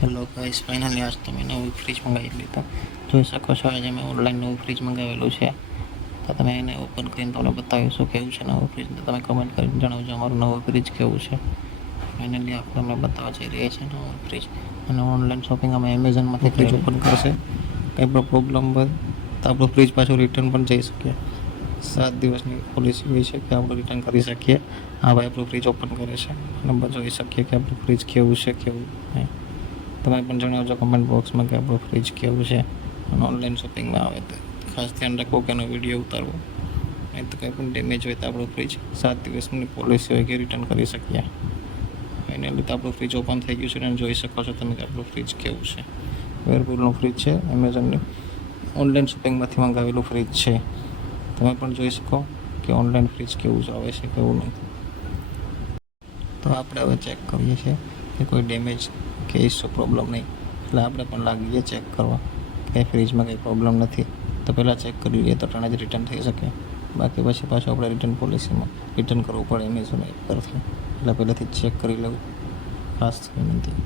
Hello guys, finally આજ તો મેં નવું ફ્રીજ મંગાવી લીધું. જોઈ શકો છો, આજે મેં ઓનલાઈન નવું ફ્રીજ મંગાવેલું છે. તો તમે એને ઓપન કરીને તમને બતાવીશું કેવું છે નવું ફ્રીજ. તો તમે કમેન્ટ કરીને જણાવજો અમારું નવું ફ્રીજ કેવું છે. ફાઇનલી આપણે અમે બતાવવા જઈ રહ્યા છીએ નવું ફ્રીજ. અને ઓનલાઈન શોપિંગ અમે એમેઝોનમાંથી ફ્રીજ ઓપન કરશે. કંઈ પણ પ્રોબ્લેમ હોય તો આપણું ફ્રીજ પાછું રિટર્ન પણ જઈ શકીએ. 7 દિવસની પોલિસી હોય છે કે આપણે રિટર્ન કરી શકીએ. આ ભાઈ આપણું ફ્રીજ ઓપન કરે છે અને જોઈ શકીએ કે આપણું ફ્રીજ કેવું છે કેવું નહીં. તમે પણ જણાવજો કમેન્ટ બોક્સમાં કે આપણું ફ્રીજ કેવું છે. અને ઓનલાઈન શોપિંગમાં આવે તો ખાસ ધ્યાન રાખવું કે એનો વિડીયો ઉતારવો. નહીં તો કંઈ પણ ડેમેજ હોય તો આપણું ફ્રીજ 7 દિવસની પોલિસી હોય કે રિટર્ન કરી શકીએ. ફાઇનલી તો આપણું ફ્રીજ ઓપન થઈ ગયું છે અને જોઈ શકો છો તમે કે આપણું ફ્રીજ કેવું છે. વેરપુલનું ફ્રીજ છે, એમેઝોનની ઓનલાઈન શોપિંગમાંથી મંગાવેલું ફ્રીજ છે. તમે પણ જોઈ શકો કે ઓનલાઈન ફ્રીજ કેવું આવે છે કેવું નહીં. તો આપણે હવે ચેક કરીએ છીએ કે કોઈ ડેમેજ કે ઇસ્યુ પ્રોબ્લેમ નહીં. એટલે આપણે પણ લાગીએ ચેક કરવા કે ફ્રીજમાં કંઈ પ્રોબ્લેમ નથી. તો પહેલાં ચેક કરી લઈએ તો જ રિટર્ન થઈ શકે. બાકી પછી પાછું આપણે રિટર્ન પોલિસીમાં રિટર્ન કરવું પડે એમેઝોન એપ પરથી. એટલે પહેલાંથી જ ચેક કરી લેવું ખાસ વિનંતી.